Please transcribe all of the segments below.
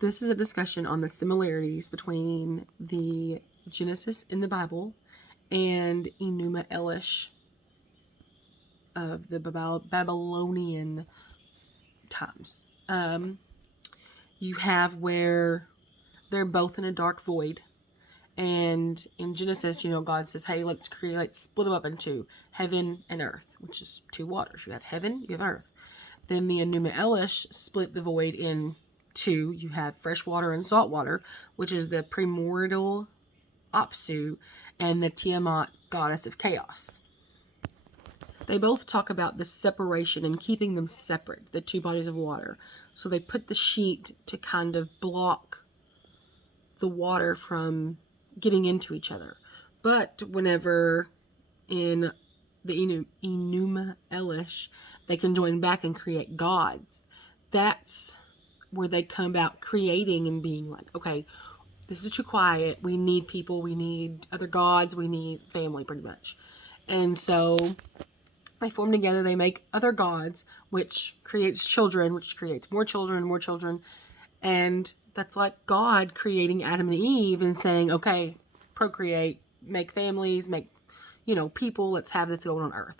This is a discussion on the similarities between the Genesis in the Bible and Enuma Elish of the Babylonian times. You have where they're both in a dark void. And in Genesis, God says, hey, let's split them up into heaven and earth, which is two waters. You have heaven, you have earth. Then the Enuma Elish split the void in two. You have fresh water and salt water, which is the primordial Apsu and the Tiamat, goddess of chaos. They both talk about the separation and keeping them separate, the two bodies of water. So they put the sheet to kind of block the water from getting into each other. But whenever in the Enuma Elish, they can join back and create gods, that's where they come about creating and being like, okay, this is too quiet. We need people. We need other gods. We need family, pretty much. And so they form together. They make other gods, which creates children, which creates more children. And that's like God creating Adam and Eve and saying, okay, procreate, make families, make, people. Let's have this going on earth.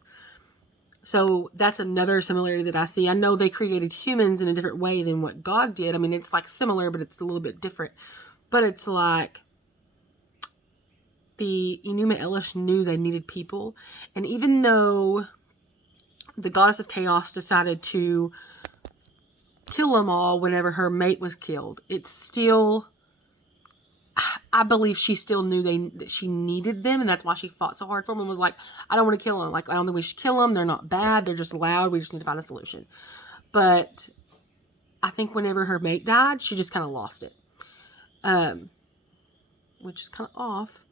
So that's another similarity that I see. I know they created humans in a different way than what God did. I mean, it's like similar, but it's a little bit different. But it's like the Enuma Elish knew they needed people. And even though the goddess of chaos decided to kill them all whenever her mate was killed, it's still, I believe she still knew that she needed them, and that's why she fought so hard for them and was like, I don't want to kill them. Like, I don't think we should kill them. They're not bad. They're just loud. We just need to find a solution. But I think whenever her mate died, she just kind of lost it. Which is kind of off.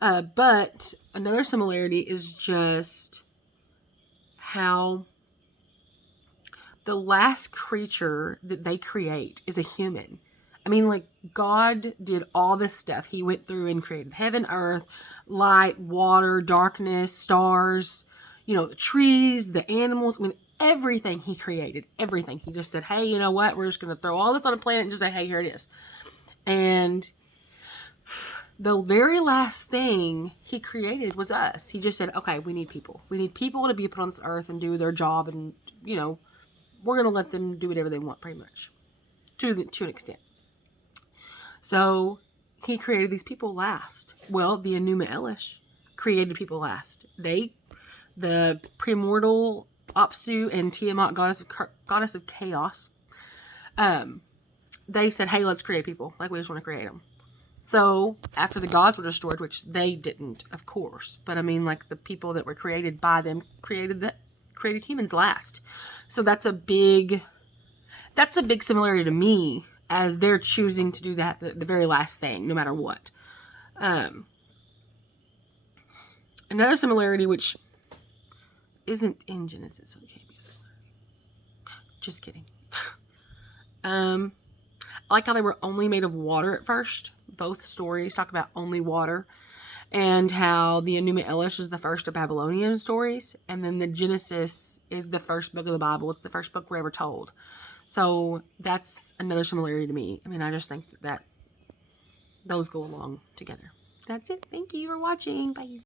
But another similarity is just how the last creature that they create is a human. I mean, like, God did all this stuff. He went through and created heaven, earth, light, water, darkness, stars, the trees, the animals. I mean, everything he created, everything. He just said, hey, you know what? We're just going to throw all this on a planet and just say, hey, here it is. And the very last thing he created was us. He just said, okay, we need people. We need people to be put on this earth and do their job. And, we're going to let them do whatever they want, pretty much, to an extent. So he created these people last. Well, the Enuma Elish created people last. The primordial Apsu and Tiamat, goddess of chaos, they said, hey, let's create people. Like, we just want to create them. So after the gods were destroyed, which they didn't, of course, but I mean, like, the people that were created by them created humans last. So that's a big similarity to me, as they're choosing to do that, the very last thing, no matter what. Another similarity, which isn't in Genesis, so it can't be a similarity. Just kidding. I like how they were only made of water at first. Both stories talk about only water. And how the Enuma Elish is the first of Babylonian stories. And then the Genesis is the first book of the Bible. It's the first book we're ever told. So that's another similarity to me. I mean, I just think that those go along together. That's it. Thank you for watching. Bye.